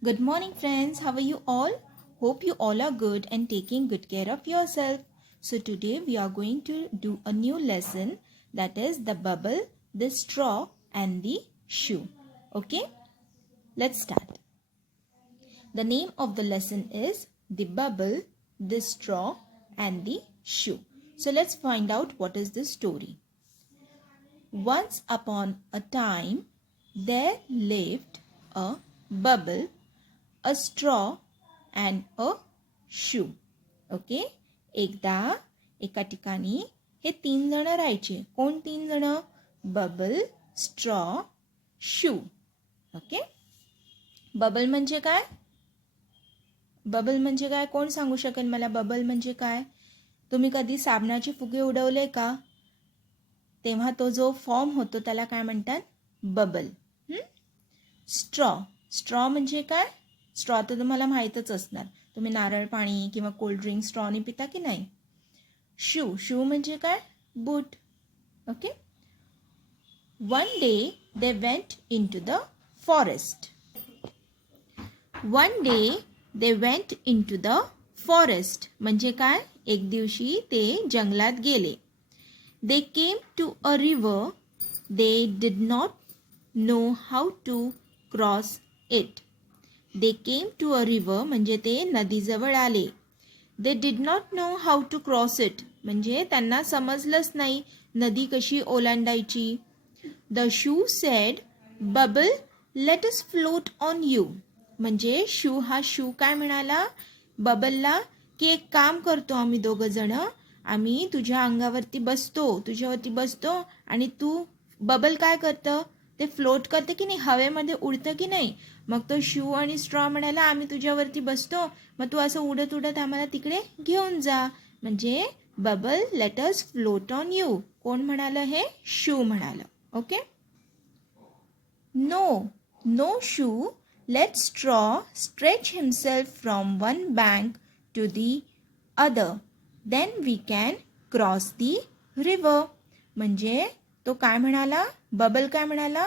Good morning, friends. How are you all? Hope you all are good and taking good care of yourself. So, today we are going to do a new lesson, that is the bubble, the straw, and the shoe. Okay, let's start. The name of the lesson is the bubble, the straw, and the shoe. So, let's find out what is the story. Once upon a time, there lived a bubble, a straw and a shoe. Okay, एकदा एका ठिकाणी हे 3 जण राहायचे. कोण 3 जण? Bubble, straw, shoe. Okay, bubble म्हणजे काय? बबल म्हणजे काय? कोण सांगू शकेल मला बबल म्हणजे काय? तुम्ही कधी साबणाचे फुगे उडवले का? तेव्हा तो जो फॉर्म होतो त्याला काय म्हणतात? बबल. स्ट्रॉ, स्ट्रॉ म्हणजे काय? स्ट्रॉ तर तुम्हाला माहीतच असणार. तुम्ही नारळ पाणी किंवा कोल्ड ड्रिंक स्ट्रॉने पिता की नाही? शू, शू म्हणजे काय? Boot. Okay. One day they went into the forest. One day they went into the forest म्हणजे काय? एक दिवशी ते जंगलात गेले. They came to a river. They did not know how to cross it. They came to a river म्हणजे ते नदीजवळ आले. They did not know how to cross it म्हणजे त्यांना समजलंच नाही नदी कशी ओलांडायची. The shoe said, bubble let us float on you. म्हणजे शू हा शू काय म्हणाला बबलला की एक काम करतो आम्ही दोघं जण, आम्ही तुझ्या अंगावरती बसतो, तुझ्यावरती बसतो आणि तू बबल काय करतं ते फ्लोट करते की नाही, हवेमध्ये उडतं की नाही. मग तो शू आणि स्ट्रॉ म्हणाला आम्ही तुझ्यावरती बसतो, मग तू असं उडत उडत आम्हाला तिकडे घेऊन जा. म्हणजे bubble let us float on you. कोण म्हणालं हे? शू म्हणालं. Okay. No, no shoe, let straw stretch himself from one bank to the other, then we can cross the river. म्हणजे तो काय म्हणाला? बबल काय म्हणाला?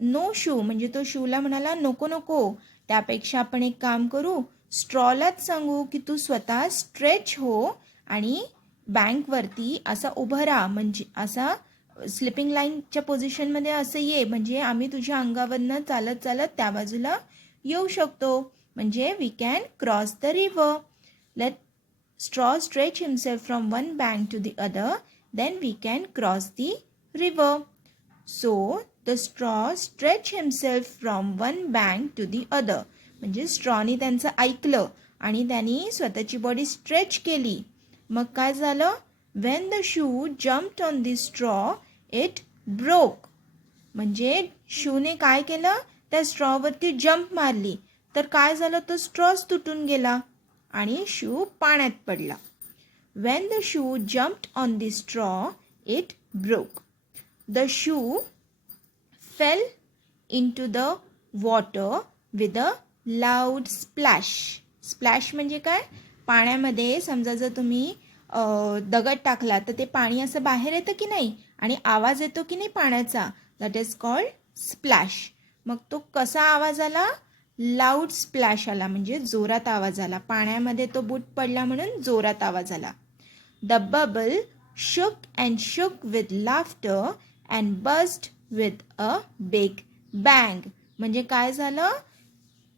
नो शू म्हणजे तो शूला म्हणाला नको नको, त्यापेक्षा आपण एक काम करू, स्ट्रॉलाच सांगू की तू स्वतः स्ट्रेच हो आणि बँकवरती असा उभं राहा, म्हणजे असा स्लिपिंग लाईनच्या पोझिशनमध्ये असं ये, म्हणजे आम्ही तुझ्या अंगावरनं चालत चालत त्या बाजूला येऊ शकतो. म्हणजे we can cross the river. Let straw stretch himself from one bank to the other, then we can cross the river. So the straw stretch himself from one bank to the other. म्हणजे स्ट्रॉनी त्यांचं ऐकलं आणि त्यांनी स्वतःची body stretch केली. मग काय झालं? Wien the shoe jumped on the straw it broke. म्हणजे शूने काय केलं? त्या स्ट्रॉवरती जम्प मारली तर काय झालं? तो स्ट्रॉच तुटून गेला आणि शू पाण्यात पडला. Wien the shoe jumped on the straw it broke. The shoe fell into the water with a loud splash. Splash म्हणजे काय? पाण्यामध्ये समजा जर तुम्ही दगड टाकला तर ते पाणी असं बाहेर येतं की नाही आणि आवाज येतो की नाही पाण्याचा, दॅट इज कॉल्ड स्प्लॅश. मग तो कसा आवाज आला? लाऊड स्प्लॅश आला, म्हणजे जोरात आवाज आला. पाण्यामध्ये तो बूट पडला म्हणून जोरात आवाज आला. The bubble shook and shook with laughter and burst with a big bang. म्हणजे काय झालं?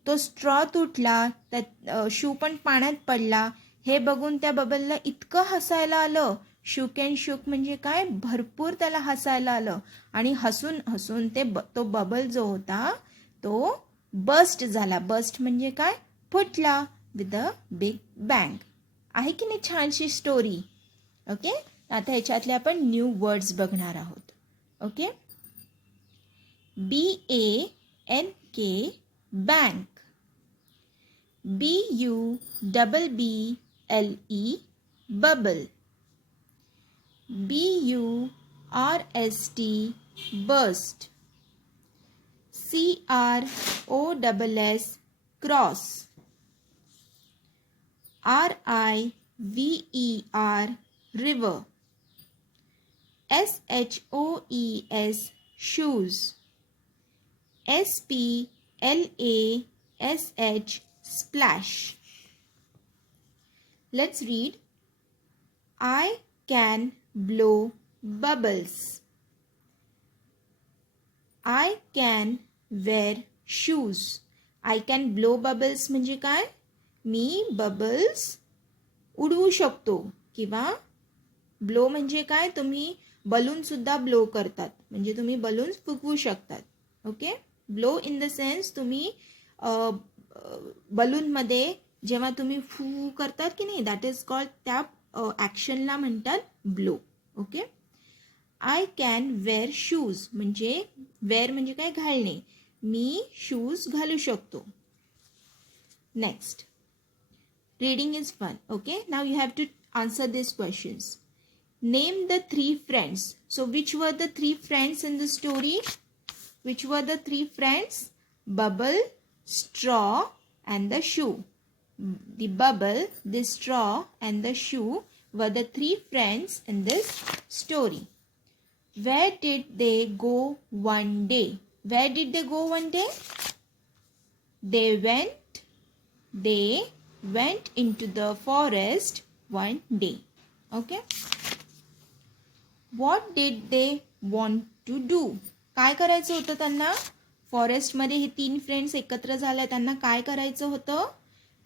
तो स्ट्रॉ तुटला, त्यात शू पण पाण्यात पडला. हे बघून त्या बबलला इतकं हसायला आलं. शुक अँड शुक म्हणजे काय? भरपूर त्याला हसायला आलं आणि हसून हसून तो बबल जो होता तो बस्ट झाला. बस्ट म्हणजे काय? फुटला. With a big bang. आहे की नाही छानशी स्टोरी? ओके. आता ह्याच्यातले आपण न्यू वर्ड्स बघणार आहोत. Okay. BANK bank. BUBBLE bubble. BURST burst. CROSS cross. RIVER river. SHOES shoes. SPLASH S-H, splash. Let's read. I can blow bubbles. I can wear shoes. I can blow bubbles म्हणजे काय? मी bubbles उडवू शकतो किंवा blow म्हणजे काय? तुम्ही balloon सुद्धा blow करतात म्हणजे तुम्ही बलून्स फुगवू शकतात. Okay, blow in the sense तुम्ही बलूनमध्ये जेव्हा तुम्ही फू करतात की नाही, दॅट इज कॉल्ड, त्या ॲक्शनला म्हणतात blow. Okay, I can wear shoes म्हणजे वेअर म्हणजे काय? घालणे. मी शूज घालू शकतो. Next, reading is fun. Okay, now you have to answer these questions. Name the 3 friends. So which were the 3 friends in the story? Which were the 3 friends? Bubble, straw and the shoe. The bubble, the straw and the shoe were the 3 friends in this story. Where did they go one day? Where did they go one day? They went into the forest one day. Okay, what did they want to do? काय करायचं होतं त्यांना? फॉरेस्टमध्ये हे 3 friends एकत्र झाले. त्यांना काय करायचं होतं?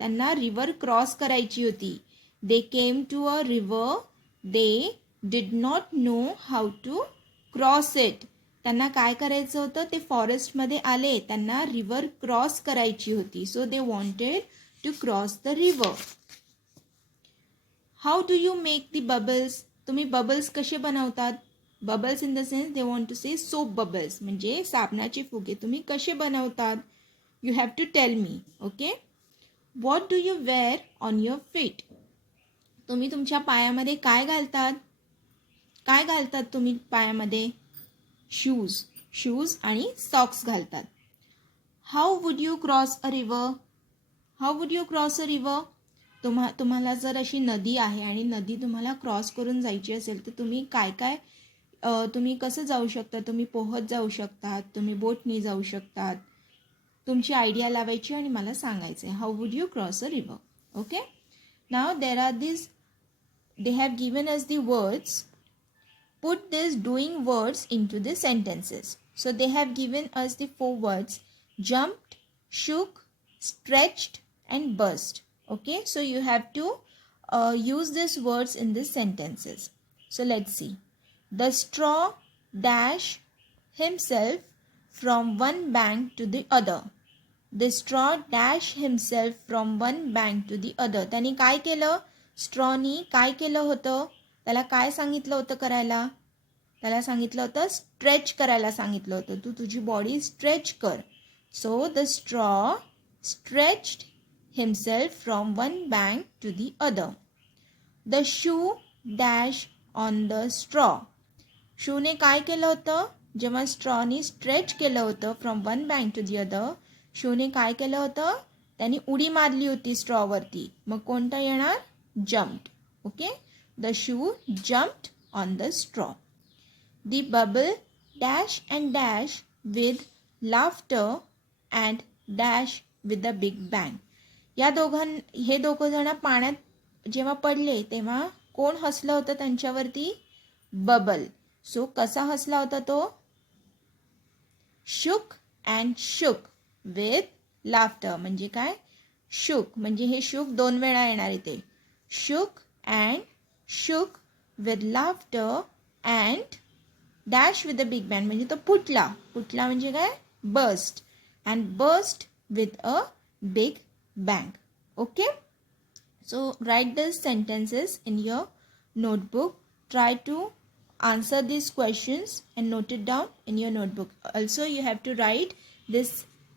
त्यांना रिव्हर क्रॉस करायची होती. They came to a river. They did not know how to cross it. त्यांना काय करायचं होतं? ते फॉरेस्टमध्ये आले, त्यांना रिव्हर क्रॉस करायची होती. So they wanted to cross the river. How do you make the bubbles? तुम्ही bubbles कसे बनवतात? Bubbles in the sense they want to say soap bubbles म्हणजे साबणाचे फुगे तुम्ही कसे बनवतात? You have to tell me. Okay. What do you wear on your feet? तुम्ही तुमच्या पायामध्ये काय घालतात? काय घालतात तुम्ही पायामध्ये? शूज आणि सॉक्स घालतात. How would you cross a river? How would you cross a river? तुम्हाला जर अशी नदी आहे आणि नदी तुम्हाला क्रॉस करून जायची असेल तर तुम्ही तुम्ही कसं जाऊ शकता? तुम्ही पोहत जाऊ शकतात, तुम्ही बोटनी जाऊ शकतात. तुमची आयडिया लावायची आणि मला सांगायचं आहे how would you cross a river. Okay, now there are this, they have given us the words. Put this doing words into the sentences. So they have given us the 4 words: jumped, shook, stretched and burst. Okay, so you have to use these words in these sentences. So let's see. The straw dash himself from one bank to the other. The straw dash himself from one bank to the other. त्याने काय केलं? स्ट्रॉनी काय केलं होतं? त्याला काय सांगितलं होतं करायला? त्याला सांगितलं होतं स्ट्रेच करायला सांगितलं होतं. तू तुझी बॉडी स्ट्रेच कर. So the straw stretched himself from one bank to the other. The shoe dashed on the straw. शूने काय केलं होतं? जेव्हा स्ट्रॉनी स्ट्रेच केलं होतं from one bank to the other, शूने काय केलं होतं? त्याने उडी मारली होती स्ट्रॉवरती. मग कोणता येणार? Jumped. Okay, the shoe jumped on the straw. The bubble dash and dash with laughter and dash with the big bang. हे दोघं जण पाण्यात जेव्हा पडले तेव्हा कोण हसलं होतं त्यांच्यावरती? बबल. सो कसा हसला होता तो? शुक अँड शुक विथ लाफ्टर. म्हणजे काय? शुक म्हणजे हे शुक 2 वेळा येणार इथे. Shook and shook with laughter and dash with the big bang म्हणजे तो फुटला. फुटला म्हणजे काय? Burst. And burst with a big bang. Okay, so write these sentences in your notebook. Try to answer these questions and note it down in your notebook. Also you have to write these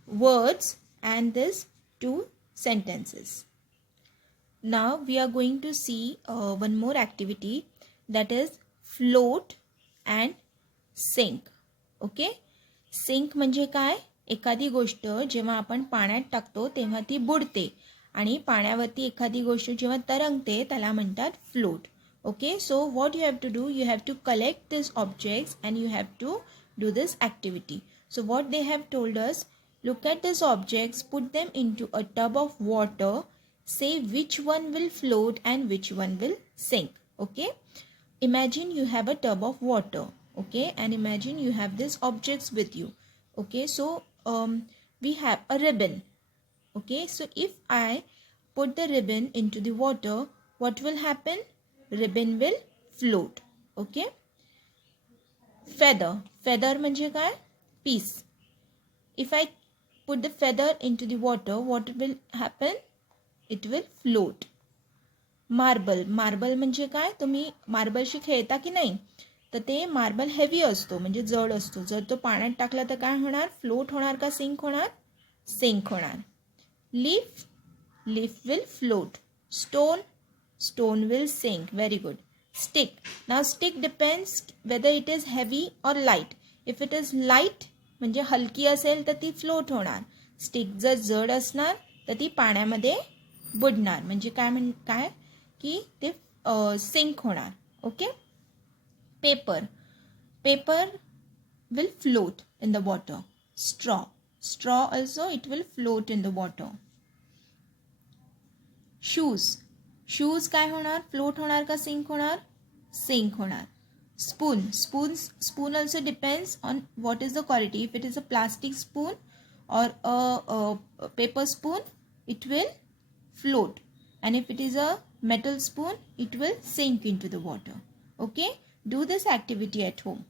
words and these 2 sentences. Now we are going to see one more activity, that is float and sink. Okay, sink म्हणजे काय? एखादी गोष्ट जेव्हा आपण पाण्यात टाकतो तेव्हा ती बुडते आणि पाण्यावरती एखादी गोष्ट जेव्हा तरंगते त्याला म्हणतात float. Okay, so what you have to do? You have to collect this objects and you have to do this activity. So what they have told us, Look at these objects, put them into a tub of water. Say which one will float and which one will sink. Okay. Imagine you have a tub of water. Okay. And imagine you have these objects with you. Okay. So we have a ribbon. Okay. So if I put the ribbon into the water, what will happen? Ribbon will float. Okay. Feather. Feather म्हणजे काय? Piece. If I put the feather into the water, what will happen? It will float. Marble. Marble म्हणजे काय? तुम्ही मार्बलशी खेळता की नाही? तर ते मार्बल हेवी असतो म्हणजे जड असतो. जर तो पाण्यात टाकला तर काय होणार? फ्लोट होणार का सिंक होणार? सिंक होणार. Leaf. Leaf will float. Stone. Stone will sink. Very good. Stick. Now stick depends whether it is heavy or light. If it is light म्हणजे हलकी असेल तर ती फ्लोट होणार. स्टिक जर जड असणार तर ती पाण्यामध्ये बुडणार. म्हणजे काय की ते सिंक होणार. Okay. Paper. Paper will float in the water. Straw. Straw also it will float in the water. Shoes. Shoes काय होणार? फ्लोट होणार का सिंक होणार? सिंक होणार. Spoon. Spoon also depends on what is the quality. If it is a plastic spoon or a paper spoon, it will float. And if it is a metal spoon, it will sink into the water. Okay? Do this activity at home.